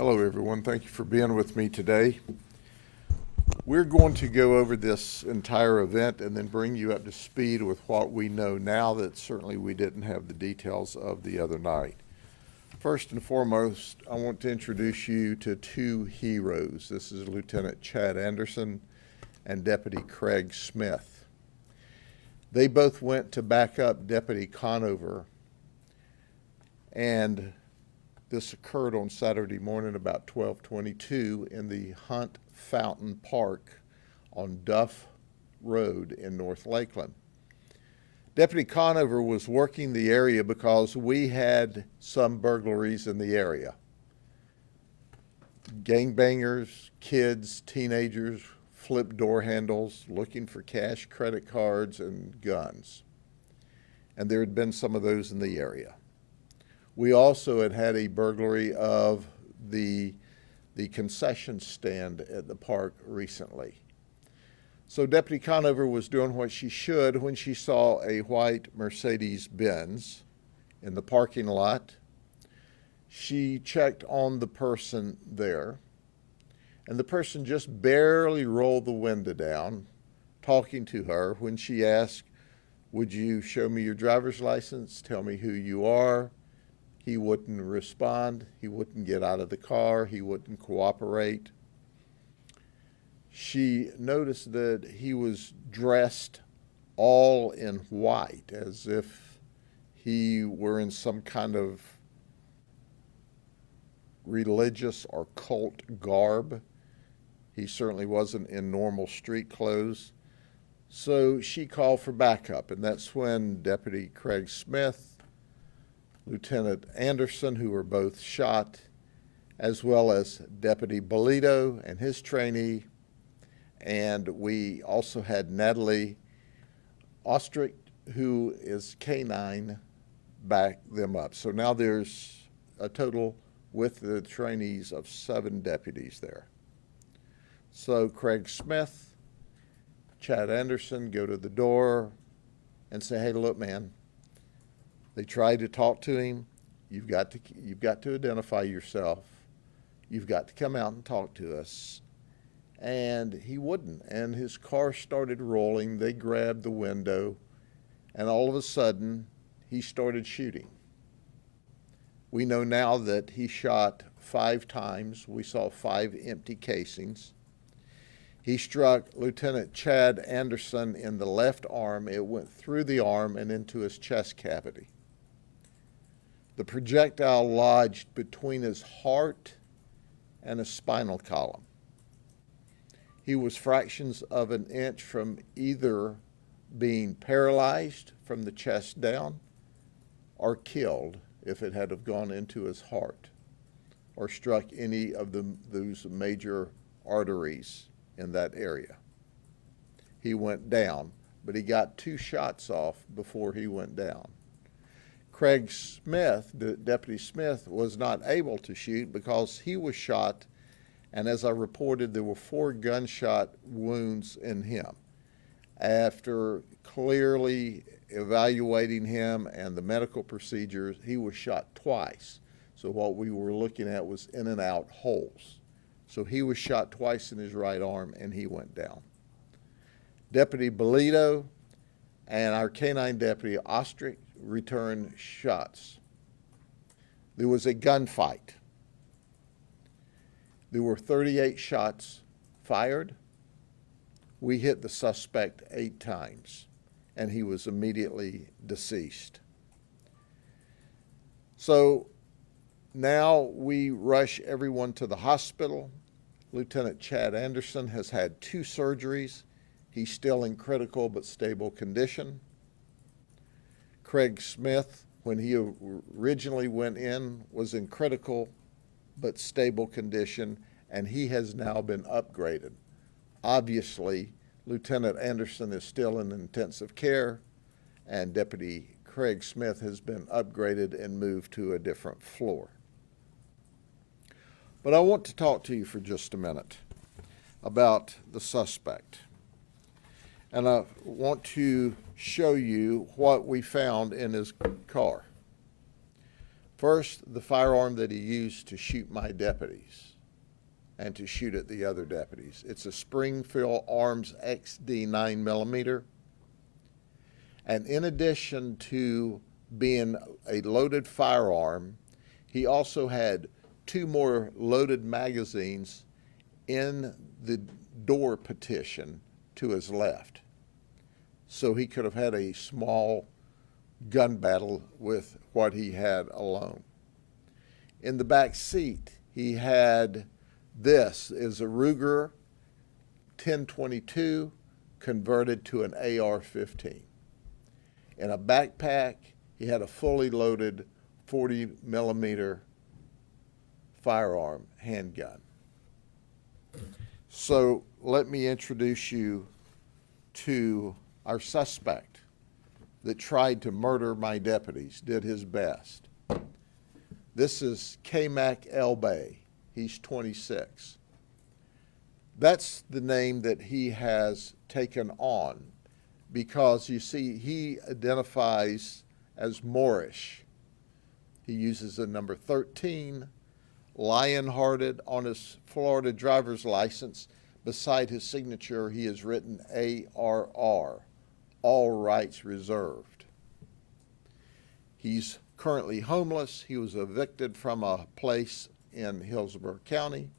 Hello everyone, thank you for being with me today. We're going to go over this entire event and then bring you up to speed with what we know now that certainly we didn't have the details of the other night. First and foremost, I want to introduce you to two heroes. This is Lieutenant Chad Anderson and Deputy Craig Smith. They both went to back up Deputy Conover, and this occurred on Saturday morning about 12:22 in the Hunt Fountain Park on Duff Road in North Lakeland. Deputy Conover was working the area because we had some burglaries in the area. Gangbangers, kids, teenagers, flipped door handles, looking for cash, credit cards, and guns. And there had been some of those in the area. We also had a burglary of the concession stand at the park recently. So Deputy Conover was doing what she should when she saw a white Mercedes-Benz in the parking lot. She checked on the person there, and the person just barely rolled the window down, talking to her when she asked, "Would you show me your driver's license? Tell me who you are." He wouldn't respond. He wouldn't get out of the car. He wouldn't cooperate. She noticed that he was dressed all in white, as if he were in some kind of religious or cult garb. He certainly wasn't in normal street clothes. So she called for backup, and that's when Deputy Craig Smith, Lieutenant Anderson, who were both shot, as well as Deputy Bolito and his trainee, and we also had Natalie Ostrich, who is K-9, back them up. So now there's a total with the trainees of 7 deputies there. So Craig Smith, Chad Anderson go to the door and say, "Hey, look, man." They tried to talk to him. You've got to identify yourself. You've got to come out and talk to us. And he wouldn't. And his car started rolling. They grabbed the window. And all of a sudden, he started shooting. We know now that he shot 5 times. We saw 5 empty casings. He struck Lieutenant Chad Anderson in the left arm. It went through the arm and into his chest cavity. The projectile lodged between his heart and his spinal column. He was fractions of an inch from either being paralyzed from the chest down or killed if it had have gone into his heart or struck any of those major arteries in that area. He went down, but he got 2 shots off before he went down. Craig Smith, Deputy Smith, was not able to shoot because he was shot, and as I reported, there were 4 gunshot wounds in him. After clearly evaluating him and the medical procedures, he was shot twice. So what we were looking at was in and out holes. So he was shot twice in his right arm, and he went down. Deputy Bolito and our K-9 deputy Ostrich returned shots. There was a gunfight. There were 38 shots fired. We hit the suspect 8 times, and he was immediately deceased. So now we rush everyone to the hospital. Lieutenant Chad Anderson has had 2 surgeries. He's still in critical but stable condition. Craig Smith, when he originally went in, was in critical but stable condition, and he has now been upgraded. Obviously, Lieutenant Anderson is still in intensive care, and Deputy Craig Smith has been upgraded and moved to a different floor. But I want to talk to you for just a minute about the suspect. And I want to show you what we found in his car. First, the firearm that he used to shoot my deputies and to shoot at the other deputies. It's a Springfield Arms XD 9mm. And in addition to being a loaded firearm, he also had 2 more loaded magazines in the door partition to his left. So he could have had a small gun battle with what he had alone. In the back seat, he had this is a Ruger 1022 converted to an AR-15. In a backpack, he had a fully loaded 40mm firearm handgun. So let me introduce you to our suspect that tried to murder my deputies, did his best. This is K-Mac Elbay. He's 26. That's the name that he has taken on because, you see, he identifies as Moorish. He uses the number 13, lion-hearted, on his Florida driver's license. Beside his signature, he has written ARR, all rights reserved. He's currently homeless. He was evicted from a place in Hillsborough County.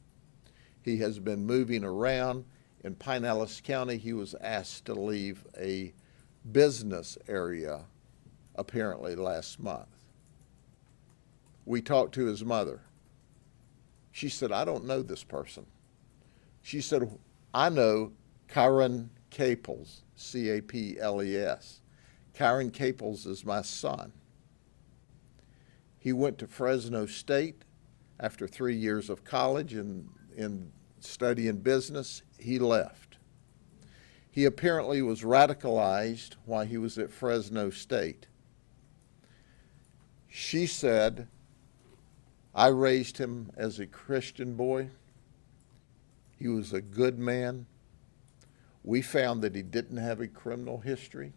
He has been moving around. In Pinellas County, he was asked to leave a business area apparently last month. We talked to his mother. She said, I don't know this person. She said, I know Kyron Caples, C-A-P-L-E-S. Kyron Caples is my son. He went to Fresno State after 3 years of college and in studying business. He left. He apparently was radicalized while he was at Fresno State. She said, I raised him as a Christian boy. He was a good man. We found that he didn't have a criminal history.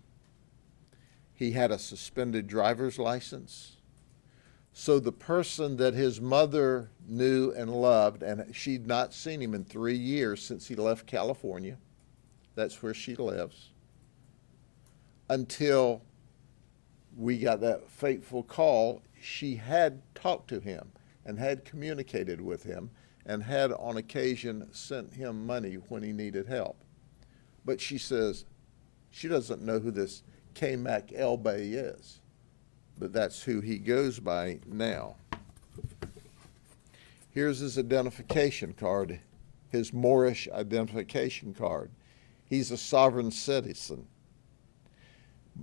He had a suspended driver's license. So the person that his mother knew and loved, and she'd not seen him in 3 years since he left California, that's where she lives, until we got that fateful call, she had talked to him and had communicated with him and had on occasion sent him money when he needed help. But she says she doesn't know who this K-Mac Elbay is, but that's who he goes by now. Here's his identification card, his Moorish identification card. He's a sovereign citizen.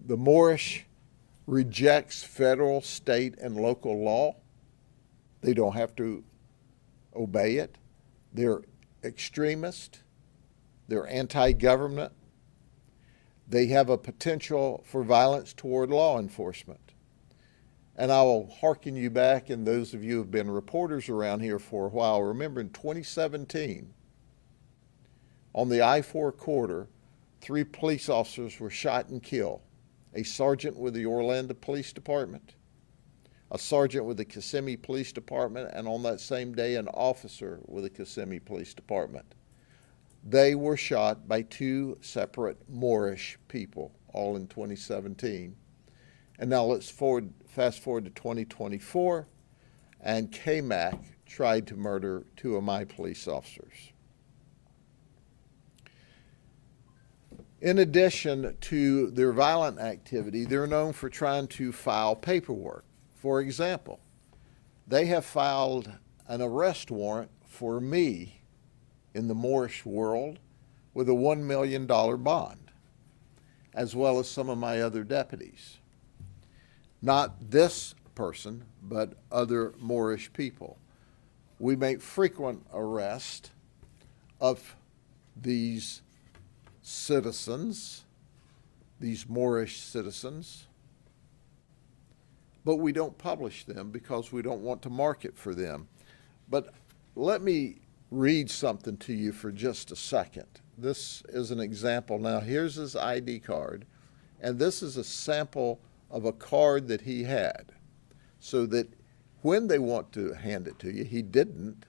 The Moorish rejects federal, state, and local law. They don't have to obey it. They're extremist. They're anti-government. They have a potential for violence toward law enforcement. And I will hearken you back, and those of you who have been reporters around here for a while, remember in 2017, on the I-4 corridor, 3 police officers were shot and killed. A sergeant with the Orland Police Department, a sergeant with the Kissimmee Police Department, and on that same day, an officer with the Kissimmee Police Department. They were shot by 2 separate Moorish people, all in 2017. And now let's fast forward to 2024, and K-Mac tried to murder 2 of my police officers. In addition to their violent activity, they're known for trying to file paperwork. For example, they have filed an arrest warrant for me in the Moorish world with a $1 million bond, as well as some of my other deputies. Not this person, but other Moorish people. We make frequent arrests of these citizens, these Moorish citizens, but we don't publish them because we don't want to market for them. But let me read something to you for just a second. This is an example. Now, here's his ID card, and this is a sample of a card that he had, so that when they want to hand it to you, he didn't,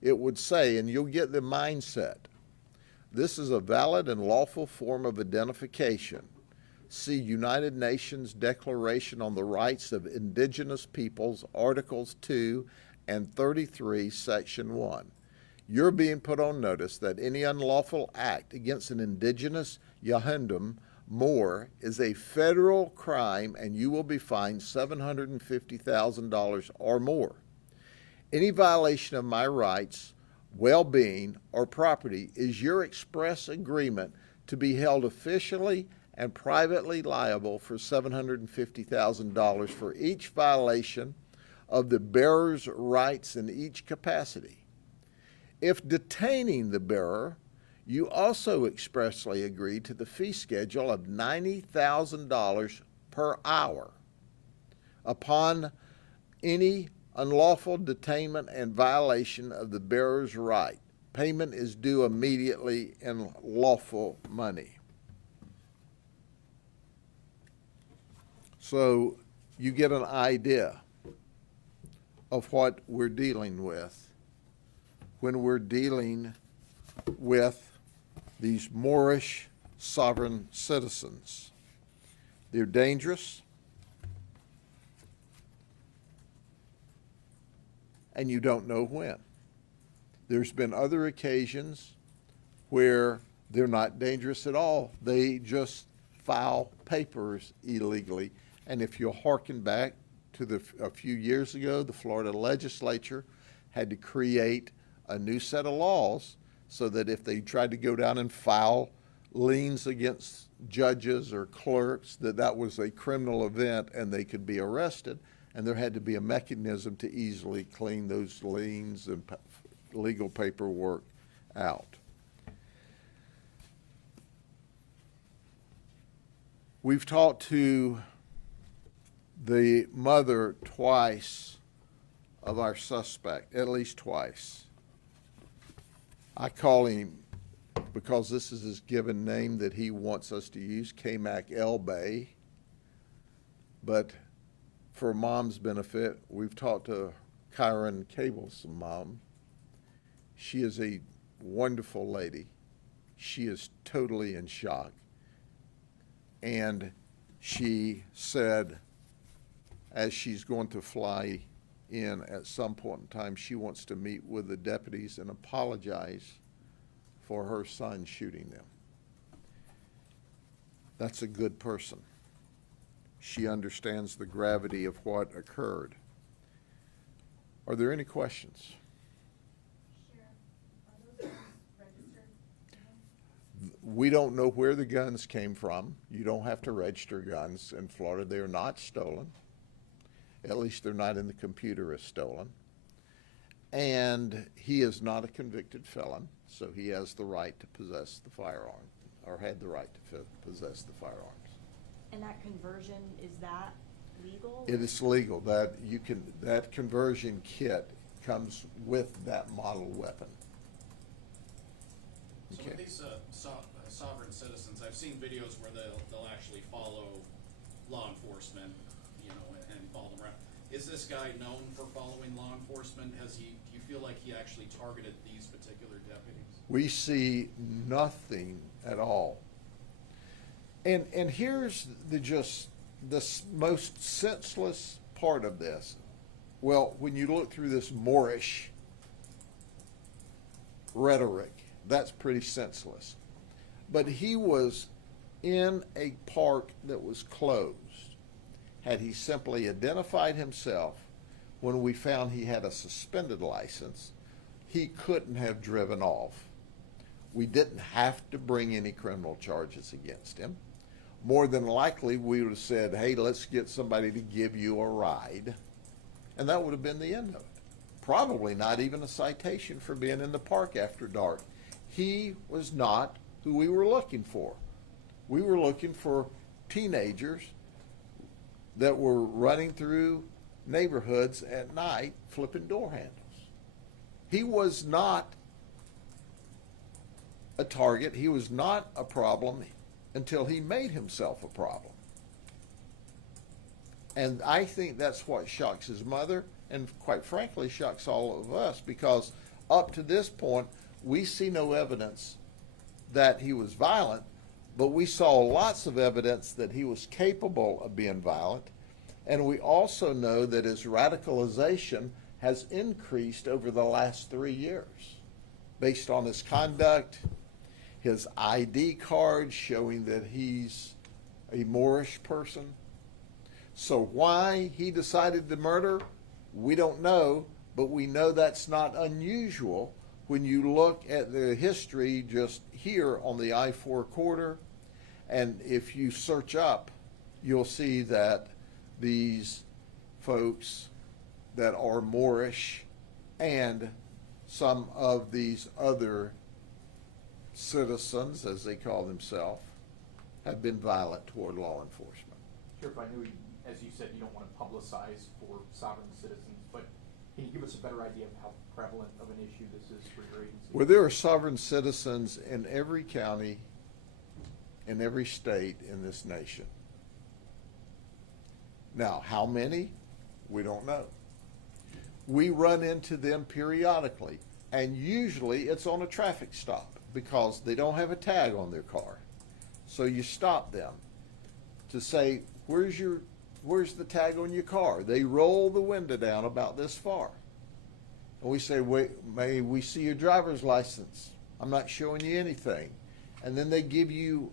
it would say, and you'll get the mindset, this is a valid and lawful form of identification. See United Nations Declaration on the Rights of Indigenous Peoples, Articles 2 and 33, Section 1. You're being put on notice that any unlawful act against an indigenous Yahundum Moor is a federal crime, and you will be fined $750,000 or more. Any violation of my rights, well-being, or property is your express agreement to be held officially and privately liable for $750,000 for each violation of the bearer's rights in each capacity. If detaining the bearer, you also expressly agree to the fee schedule of $90,000 per hour. Upon any unlawful detainment and violation of the bearer's right, payment is due immediately in lawful money. So you get an idea of what we're dealing with when we're dealing with these Moorish sovereign citizens. They're dangerous, and you don't know when. There's been other occasions where they're not dangerous at all. They just file papers illegally. And if you'll hearken back to a few years ago, the Florida legislature had to create a new set of laws so that if they tried to go down and file liens against judges or clerks, that was a criminal event and they could be arrested. And there had to be a mechanism to easily clean those liens and legal paperwork out. We've talked to the mother twice of our suspect, at least twice. I call him, because this is his given name that he wants us to use, K-Mac Elbay. But for Mom's benefit, we've talked to Kyron Cable's mom. She is a wonderful lady. She is totally in shock. And she said, as she's going to fly in at some point in time, she wants to meet with the deputies and apologize for her son shooting them. That's a good person. She understands the gravity of what occurred. Are there any questions? Sheriff, are those guns registered? We don't know where the guns came from. You don't have to register guns in Florida. They are not stolen. At least they're not in the computer as stolen. And he is not a convicted felon, so he has the right to possess the firearm, or had the right to possess the firearms. And that conversion, is that legal? It is legal. That conversion kit comes with that model weapon. So with these sovereign citizens, I've seen videos where they'll actually follow law enforcement, and follow them around. Is this guy known for following law enforcement? Do you feel like he actually targeted these particular deputies? We see nothing at all. And here's the most senseless part of this. Well, when you look through this Moorish rhetoric, that's pretty senseless. But he was in a park that was closed. Had he simply identified himself when we found he had a suspended license, he couldn't have driven off. We didn't have to bring any criminal charges against him. More than likely, we would have said, hey, let's get somebody to give you a ride. And that would have been the end of it. Probably not even a citation for being in the park after dark. He was not who we were looking for. We were looking for teenagers that were running through neighborhoods at night flipping door handles. He was not a target. He was not a problem until he made himself a problem. And I think that's what shocks his mother and quite frankly shocks all of us, because up to this point, we see no evidence that he was violent, but we saw lots of evidence that he was capable of being violent. And we also know that his radicalization has increased over the last 3 years based on his conduct, his ID card showing that he's a Moorish person. So why he decided to murder, we don't know, but we know that's not unusual when you look at the history just here on the I-4 corridor. And if you search up, you'll see that these folks that are Moorish and some of these other citizens, as they call themselves, have been violent toward law enforcement. Sheriff, I know, as you said, you don't want to publicize for sovereign citizens, but can you give us a better idea of how prevalent of an issue this is for your agency? Well, there are sovereign citizens in every county, in every state in this nation. Now, how many? We don't know. We run into them periodically, and usually it's on a traffic stop because they don't have a tag on their car. So you stop them to say, where's the tag on your car? They roll the window down about this far. And we say, wait, may we see your driver's license? I'm not showing you anything. And then they give you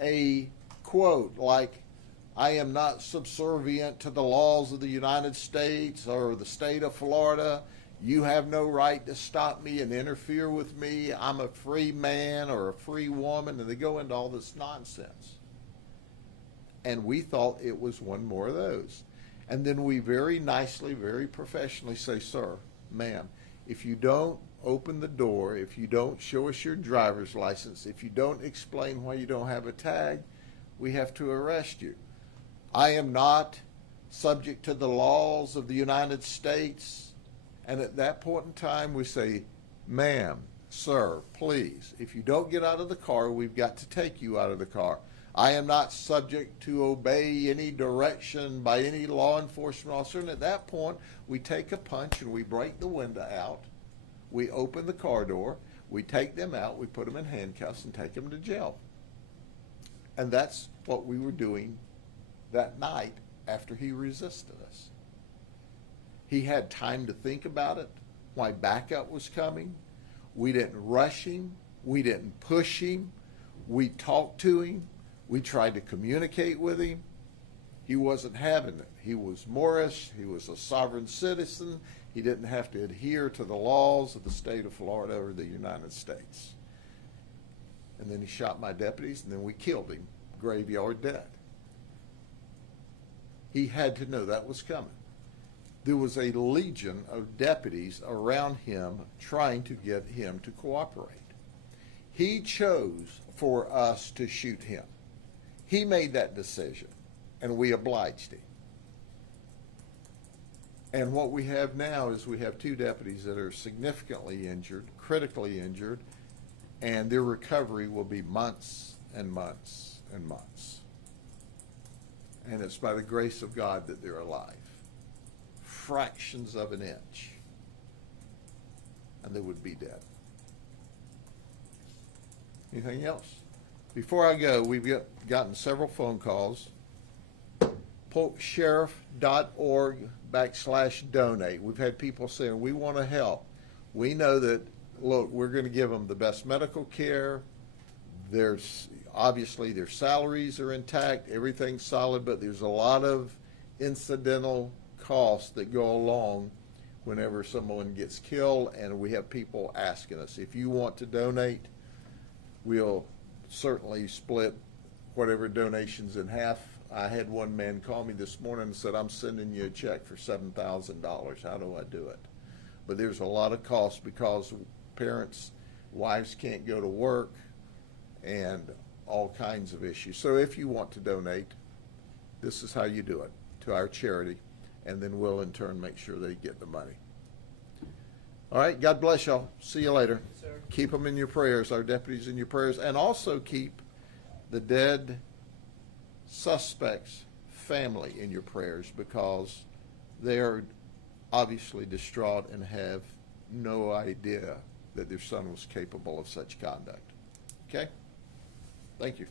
a quote like, I am not subservient to the laws of the United States or the state of Florida. You have no right to stop me and interfere with me. I'm a free man or a free woman. And they go into all this nonsense. And we thought it was one more of those. And then we very nicely, very professionally say, sir, ma'am, if you don't open the door, if you don't show us your driver's license, if you don't explain why you don't have a tag, we have to arrest you. I am not subject to the laws of the United States. And at that point in time, we say, ma'am, sir, please, if you don't get out of the car, we've got to take you out of the car. I am not subject to obey any direction by any law enforcement officer. And at that point, we take a punch and we break the window out. We open the car door. We take them out. We put them in handcuffs and take them to jail. And that's what we were doing that night after he resisted us. He had time to think about it, why backup was coming. We didn't rush him. We didn't push him. We talked to him. We tried to communicate with him. He wasn't having it. He was Moorish. He was a sovereign citizen. He didn't have to adhere to the laws of the state of Florida or the United States. And then he shot my deputies, and then we killed him, graveyard dead. He had to know that was coming. There was a legion of deputies around him trying to get him to cooperate. He chose for us to shoot him. He made that decision, and we obliged him. And what we have now is we have 2 deputies that are significantly injured, critically injured, and their recovery will be months and months and months. And it's by the grace of God that they're alive. Fractions of an inch, and they would be dead. Anything else? Before I go, we've gotten several phone calls. polksheriff.org/donate. We've had people saying, we want to help. We know that, look, we're going to give them the best medical care. There's obviously their salaries are intact, everything's solid, but there's a lot of incidental costs that go along whenever someone gets killed, and we have people asking us, if you want to donate, we'll certainly split whatever donations in half. I had one man call me this morning and said, I'm sending you a check for $7,000. How do I do it? But there's a lot of costs because parents, wives can't go to work, and all kinds of issues. So if you want to donate, this is how you do it, to our charity, and then we'll in turn make sure they get the money. All right, God bless y'all. See you later. Yes, sir. Keep them in your prayers, our deputies in your prayers, and also keep the dead suspects' family in your prayers, because they're obviously distraught and have no idea that their son was capable of such conduct. Okay? Thank you.